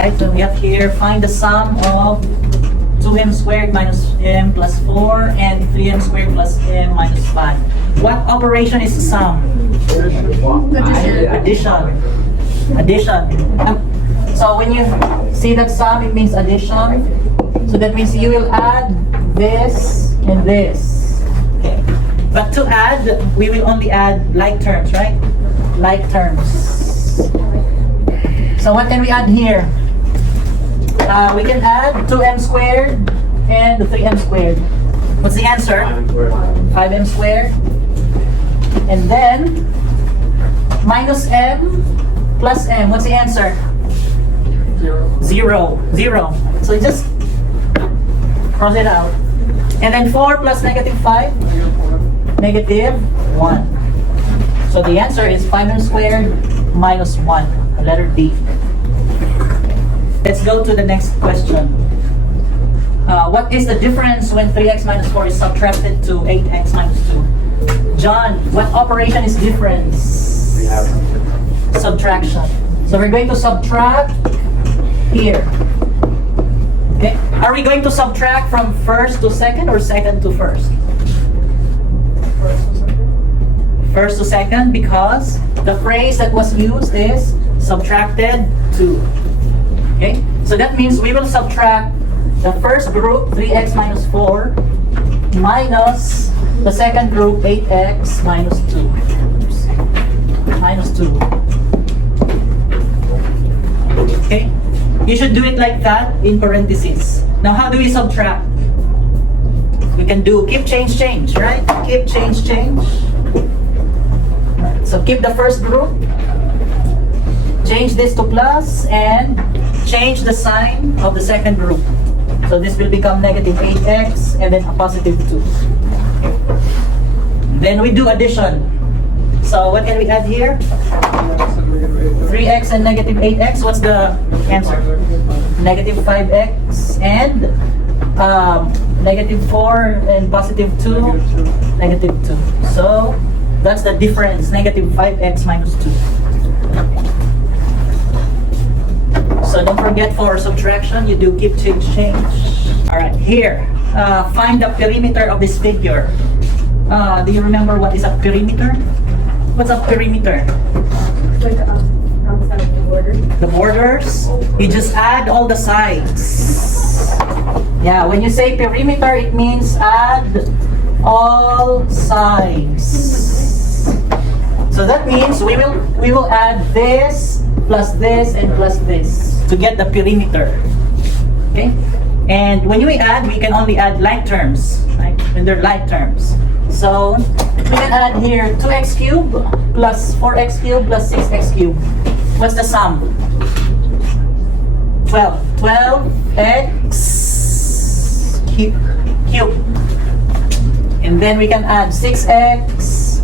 Right, so we have here, find the sum of 2m squared minus m plus 4 and 3m squared plus m minus 5. What operation is the sum? Addition. So when you see that sum, it means addition. So that means you will add this and this. Okay. But to add, we will only add like terms, right? Like terms. So what can we add here? We can add 2m squared and 3m squared. What's the answer? 5m squared. And then minus m plus m. What's the answer? 0. So you just cross it out. And then 4 plus negative 5? Negative 1. So the answer is 5m squared minus 1. Letter D. Let's go to the next question. What is the difference when 3x minus 4 is subtracted to 8x minus 2? John, what operation is difference? Subtraction. So we're going to subtract here. Okay. Are we going to subtract from first to second or second to first? First to second, because the phrase that was used is subtracted to. Okay, so that means we will subtract the first group, 3x minus 4, minus the second group, 8x minus 2. Minus 2. Okay, you should do it like that in parentheses. Now, how do we subtract? We can do keep, change, change, right? Keep, change, change. So keep the first group, change this to plus, and change the sign of the second group. So this will become negative 8x and then a positive 2. Then we do addition. So what can we add here? 3x and negative 8x. What's the answer? Negative 5x and negative 4 and positive 2. Negative 2. So that's the difference. Negative 5x minus 2. So don't forget, for subtraction, you do keep, change, change. Alright, here. Find the perimeter of this figure. Do you remember what is a perimeter? What's a perimeter? Like outside the border. The borders. You just add all the sides. Yeah, when you say perimeter, it means add all sides. So that means we will add this plus this and plus this to get the perimeter. Okay? And when we add, we can only add like terms, right? When they're like terms. So we can add here 2x cubed plus 4x cubed plus 6x cubed. What's the sum? 12. 12x cubed. And then we can add 6x,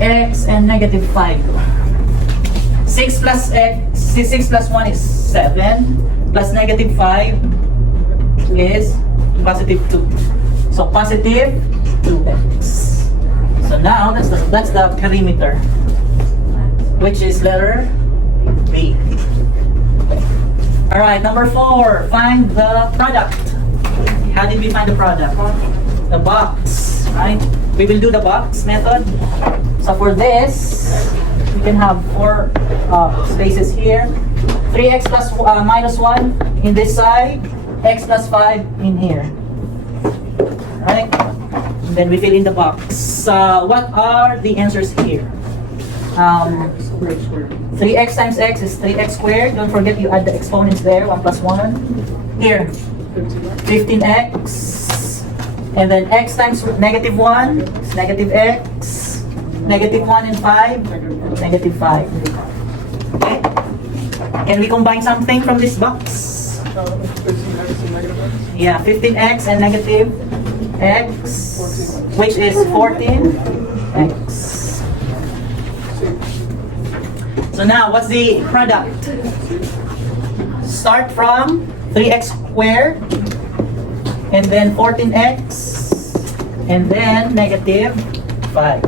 x, and negative 5. 6 plus x, 6 plus 1 is 7, plus negative 5 is positive 2. So positive 2x. So now that's the perimeter, which is letter B. Alright, number 4, find the product. How did we find the product? The box, right? We will do the box method. So for this, we can have 4 spaces here. 3x plus minus 1 in this side, x plus 5 in here. Right? And then we fill in the box. What are the answers here? 3x times x is 3x squared. Don't forget you add the exponents there, 1 plus 1. Here, 15x. And then x times negative 1 is negative x. Negative 1 and 5, negative 5. Okay? Can we combine something from this box? Yeah, 15x and negative x, which is 14x. So now, what's the product? Start from 3x squared, and then 14x, and then negative 5.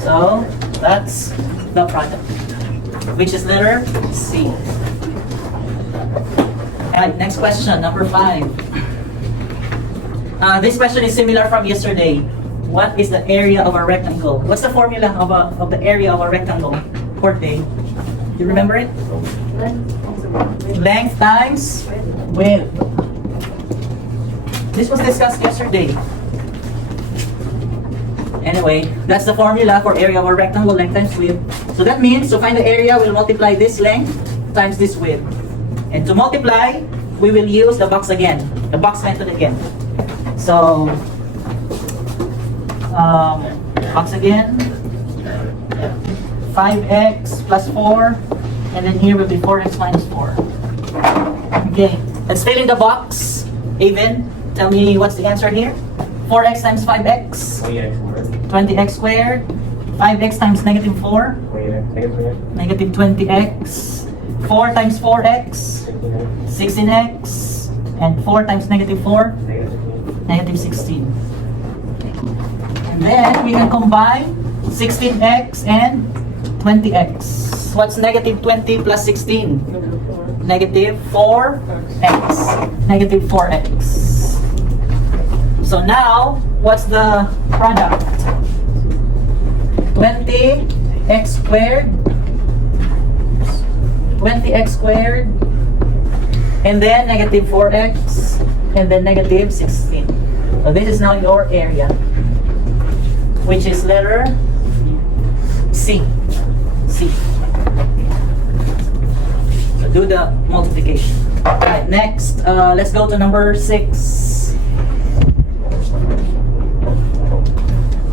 So that's the product, which is letter C. Right, next question, number 5. This question is similar from yesterday. What is the area of a rectangle? What's the formula of the area of a rectangle for today? Do you remember it? Length times width. This was discussed yesterday. Anyway, that's the formula for area of a rectangle, length times width. So that means to find the area, we'll multiply this length times this width. And to multiply, we will use the box again, the box method again. So, box again, 5x plus 4, and then here will be 4x minus 4. Okay, let's fill in the box. Even, tell me what's the answer here? 4x times 5x, 20x squared. 5x times negative 4, negative 20x. 4 times 4x, 16x. And 4 times negative 4, negative 16. And then we can combine 16x and 20x. What's negative 20 plus 16? Negative 4x. Negative 4x. So now, what's the product? 20x squared. 20x squared. And then negative 4x. And then negative 16. So this is now your area, which is letter C. C. So do the multiplication. Alright, next, let's go to number 6.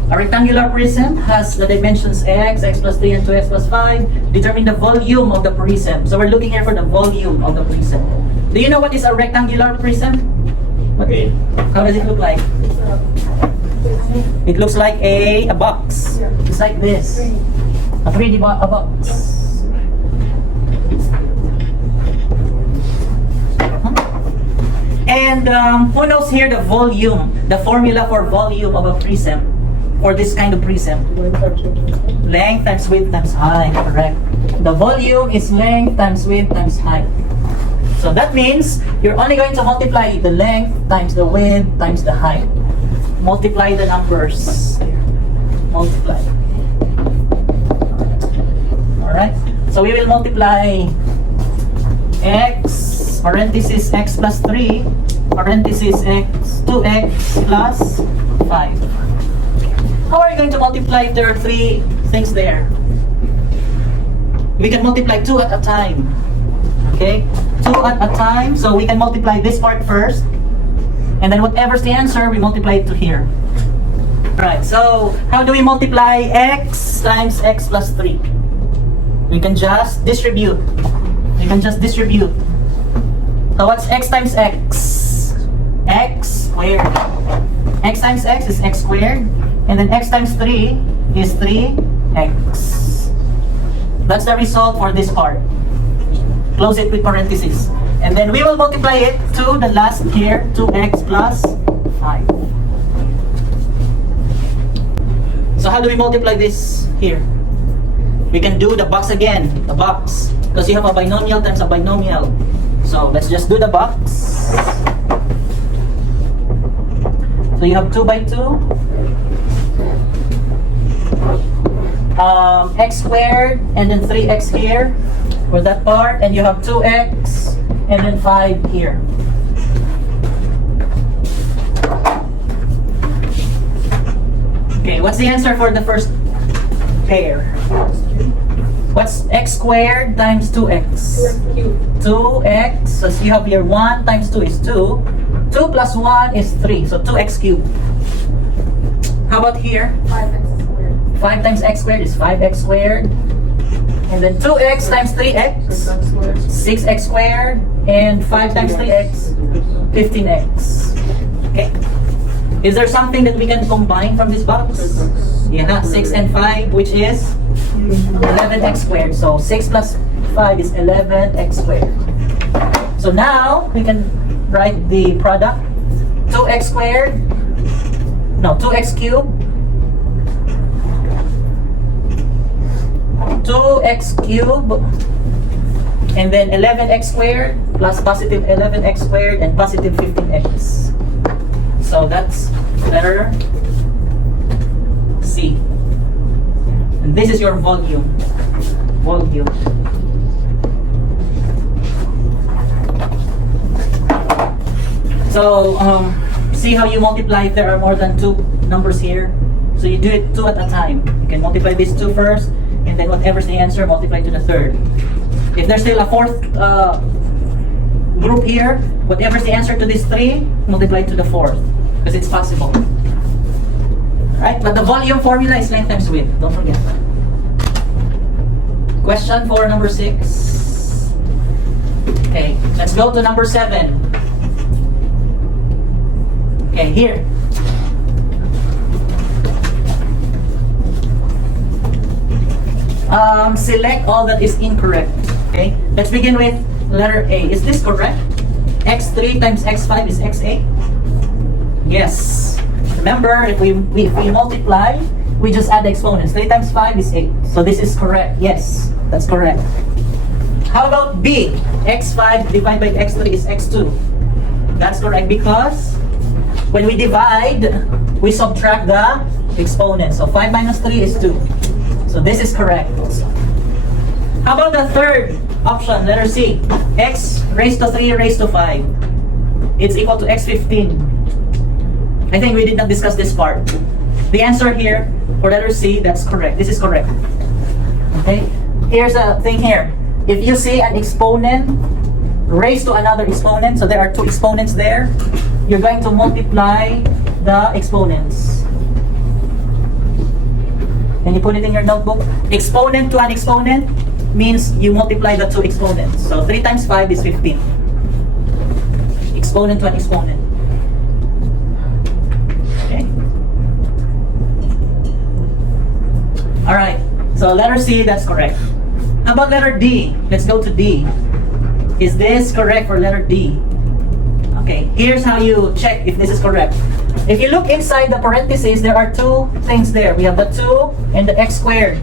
A rectangular prism has the dimensions x, x plus 3, and 2x plus 5. Determine the volume of the prism. So we're looking here for the volume of the prism. Do you know what is a rectangular prism? Okay. How does it look like? It looks like a box. It's like this. A 3D box. And who knows here the volume, the formula for volume of a prism, for this kind of prism? Length times width times height, correct. The volume is length times width times height. So that means you're only going to multiply the length times the width times the height. Multiply the numbers. Multiply. Alright? So we will multiply x, parenthesis x plus 3, parenthesis x, 2x plus 5. How are you going to multiply if there are 3 things there? We can multiply 2 at a time. Okay? 2 at a time. So we can multiply this part first. And then whatever's the answer, we multiply it to here. Right, so how do we multiply x times x plus 3? We can just distribute. We can just distribute. So what's x times x? X squared. X times x is x squared. And then x times 3 is 3x. That's the result for this part. Close it with parentheses. And then we will multiply it to the last here, 2x plus 5. So how do we multiply this here? We can do the box again, the box. Because you have a binomial times a binomial. So let's just do the box. So you have 2 by 2. X squared and then 3x here for that part, and you have 2x and then 5 here. Okay, what's the answer for the first pair? What's x squared times 2x? 2x, so you have here 1 times 2 is 2. 2 plus 1 is 3, so 2x cubed. How about here? 5x squared. 5 times x squared is 5x squared. And then 2x times 3x, 6x squared. And 5 times 3x, 15x. Okay. Is there something that we can combine from this box? Yeah, 6 and 5, which is 11x squared. So 6 plus 5 is 11x squared. So now we can write the product. 2x squared. No, 2x cubed. 2x cubed And then 11x squared plus positive 11x squared and positive 15x. So that's letter C. And this is your volume. Volume. So, see how you multiply if there are more than two numbers here? So you do it two at a time. You can multiply these two first, and then whatever's the answer, multiply to the third. If there's still a fourth group here, whatever's the answer to these three, multiply to the fourth, because it's possible. Right? But the volume formula is length times width. Don't forget. Question for number 6. Okay, let's go to number 7. Okay, here. Select all that is incorrect. Okay, let's begin with letter A. Is this correct? X3 times X5 is X8? Yes. Remember, if we multiply, we just add the exponents. 3 times 5 is 8. So this is correct. Yes, that's correct. How about B? X5 divided by X3 is X2. That's correct because when we divide, we subtract the exponent. So 5 minus 3 is 2. So this is correct also. How about the third option, letter C? X raised to 3 raised to 5. It's equal to X15. I think we did not discuss this part. The answer here for letter C, that's correct. This is correct. Okay? Here's a thing here. If you see an exponent raised to another exponent, so there are two exponents there, you're going to multiply the exponents. Can you put it in your notebook? Exponent to an exponent means you multiply the two exponents. So 3 times 5 is 15. Exponent to an exponent. Okay. Alright, so letter C, that's correct. How about letter D? Let's go to D. Is this correct for letter D? Okay, here's how you check if this is correct. If you look inside the parentheses, there are two things there. We have the 2 and the x squared.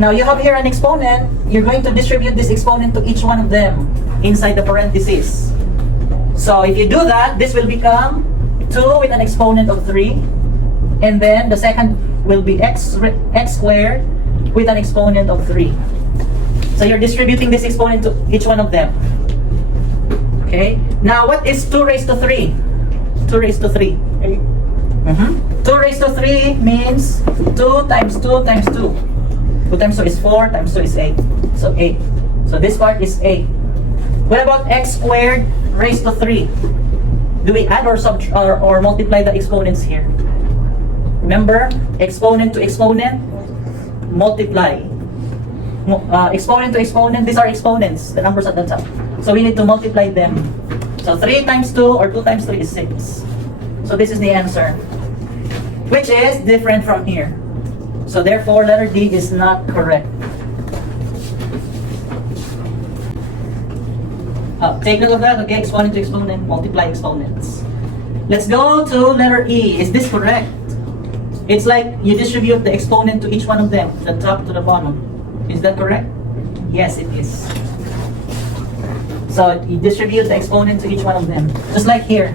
Now you have here an exponent. You're going to distribute this exponent to each one of them inside the parentheses. So if you do that, this will become 2 with an exponent of 3. And then the second will be x squared with an exponent of 3. So you're distributing this exponent to each one of them. Okay. Now what is 2 raised to 3? 2 raised to 3. 2 raised to 3 means 2 times 2 times 2. 2 times 2 is 4, times 2 is 8. So 8. So this part is 8. What about x squared raised to 3? Do we add or multiply the exponents here? Remember, exponent to exponent, multiply. Exponent to exponent, these are exponents, the numbers at the top. So we need to multiply them. So 3 times 2 or 2 times 3 is 6. So this is the answer, which is different from here. So therefore, letter D is not correct. Take note of that, okay? Exponent to exponent, multiply exponents. Let's go to letter E. Is this correct? It's like you distribute the exponent to each one of them, the top to the bottom. Is that correct? Yes, it is. So you distribute the exponent to each one of them. Just like here.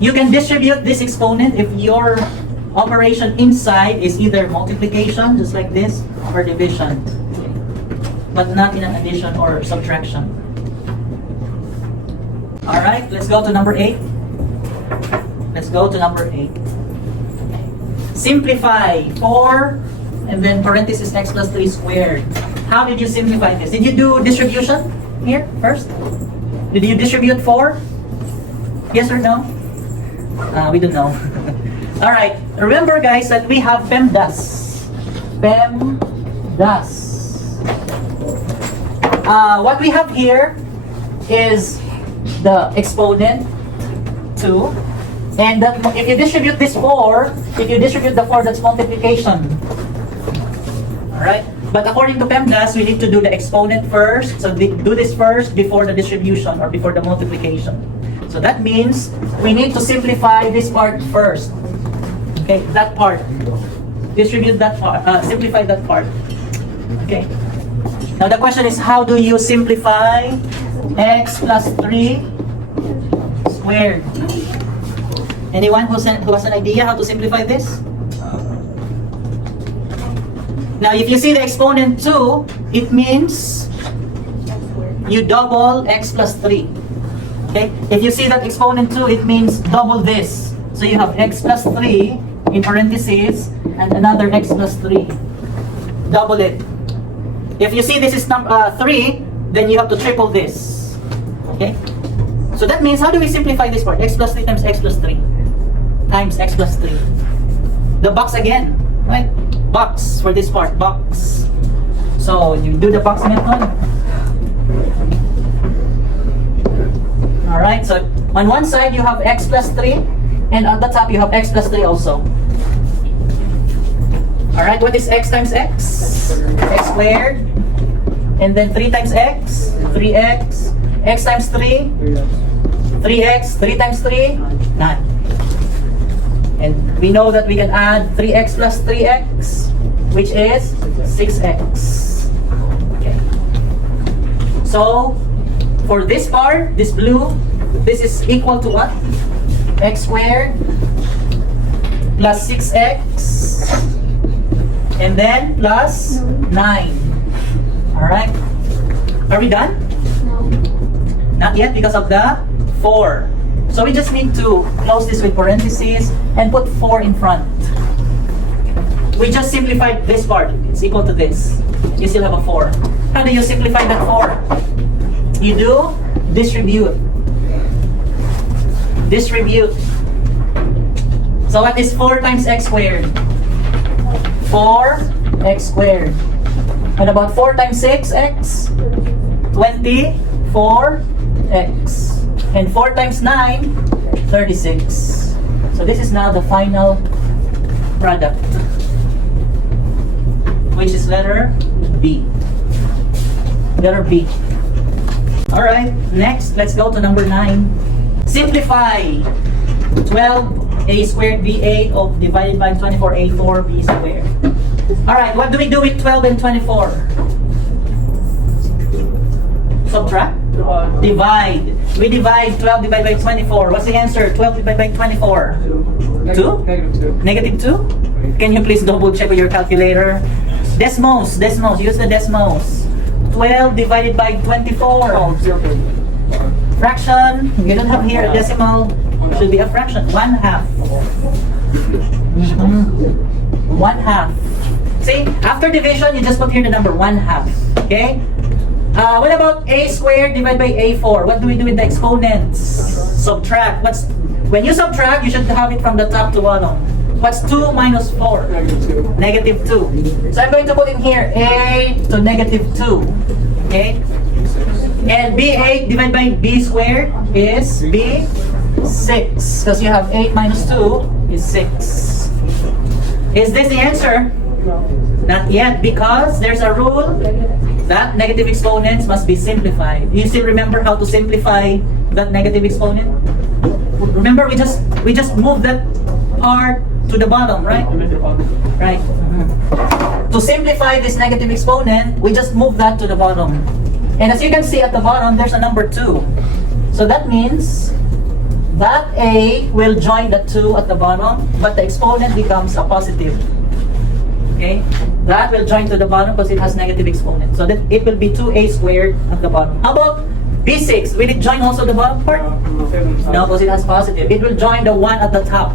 You can distribute this exponent if your operation inside is either multiplication, just like this, or division. Okay. But not in an addition or subtraction. Alright, let's go to number 8. Let's go to number 8. Simplify 4 and then parenthesis x plus 3 squared. How did you simplify this? Did you do distribution here first? Did you distribute 4? Yes or no? We don't know. Alright, remember guys that we have PEMDAS. PEMDAS. What we have here is the exponent 2. And that, if you distribute this 4, if you distribute the 4, that's multiplication. Alright? But according to PEMDAS, we need to do the exponent first. So do this first before the distribution or before the multiplication. So that means we need to simplify this part first. Okay, that part. Distribute that part, simplify that part. Okay. Now the question is, how do you simplify x plus 3 squared? Anyone who has an idea how to simplify this? Now if you see the exponent 2, it means you double x plus 3. Okay? If you see that exponent 2, it means double this. So you have x plus 3 in parentheses and another x plus 3. Double it. If you see this is 3, then you have to triple this. Okay? So that means, how do we simplify this part? X plus 3 times x plus 3 times x plus 3. The box again, right? Box for this part, box. So you do the box method. Alright, so on one side you have x plus 3, and on the top you have x plus 3 also. Alright, what is x times x? X squared. And then 3 times x, 3x. X times 3, 3x. 3 times 3, 9. And we know that we can add 3x plus 3x, which is 6x. Okay. So, for this part, this blue, this is equal to what? X squared plus 6x, and then plus 9. Alright? Are we done? No. Not yet, because of the 4. So we just need to close this with parentheses and put 4 in front. We just simplified this part. It's equal to this. You still have a 4. How do you simplify that 4? You do distribute. Distribute. So what is 4 times x squared? 4x squared. And about 4 times 6x? 24x. And 4 times 9? 36. So this is now the final product, which is letter B. Letter B. Alright, next, let's go to number 9. Simplify 12a squared b8 of divided by 24a4b squared. Alright, what do we do with 12 and 24? Subtract? Divide. We divide 12 divided by 24. What's the answer? 12 divided by 24. 2? Negative 2? Can you please double check with your calculator? Desmos. Use the desmos. 12 divided by 24. Fraction. You don't have here a decimal. Should be a fraction. 1/2. 1/2. See, after division, you just put here the number 1/2. Okay? What about a squared divided by a4? What do we do with the exponents? Subtract. When you subtract, you should have it from the top to bottom. What's 2 minus 4? Negative 2. So I'm going to put in here a to negative 2. Okay? And b8 divided by b squared is b6. Because you have 8 minus 2 is 6. Is this the answer? Not yet, because there's a rule that negative exponents must be simplified. You still remember how to simplify that negative exponent? Remember, we just moved that part to the bottom, right? Right. To simplify this negative exponent, we just move that to the bottom. And as you can see at the bottom, there's a number 2. So that means that a will join the 2 at the bottom, but the exponent becomes a positive. Okay? That will join to the bottom because it has negative exponent. So that it will be 2a squared at the bottom. How about b6? Will it join also the bottom part? No, because it has positive. It will join the 1 at the top.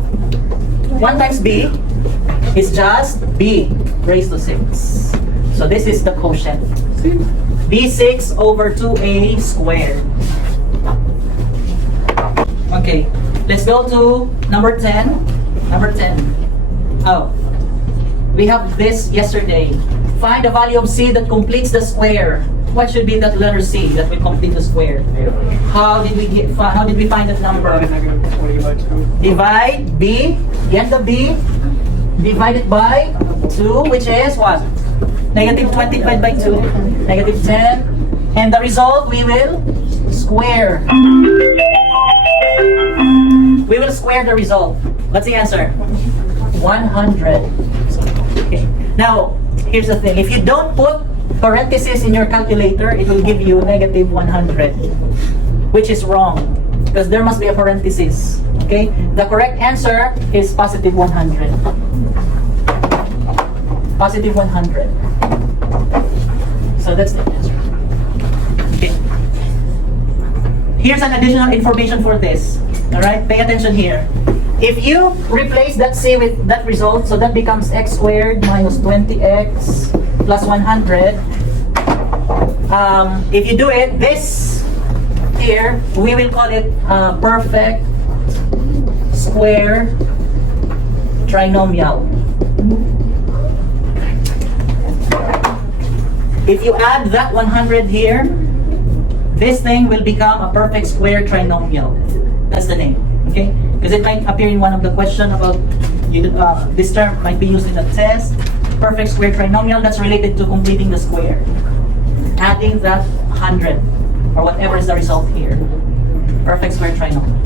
1 times b is just b raised to 6. So this is the quotient. b6 over 2a squared. Okay, let's go to number 10. Number 10. Oh. We have this yesterday. Find the value of C that completes the square. What should be that letter C that will complete the square? How did we find that number? Divide B, get the B, divided by 2, which is what? Negative 20 divided by 2, negative 10. And the result, we will square. We will square the result. What's the answer? 100. Okay. Now, here's the thing. If you don't put parenthesis in your calculator, it will give you negative 100, which is wrong because there must be a parenthesis. Okay? The correct answer is positive 100. Positive 100. So that's the answer. Okay. Here's an additional information for this. Alright? Pay attention here. If you replace that C with that result, so that becomes x squared minus 20x plus 100. If you do it, this here, we will call it perfect square trinomial. If you add that 100 here, this thing will become a perfect square trinomial. That's the name, okay? Because it might appear in one of the questions about this term might be used in a test. Perfect square trinomial, that's related to completing the square. Adding that 100 or whatever is the result here. Perfect square trinomial.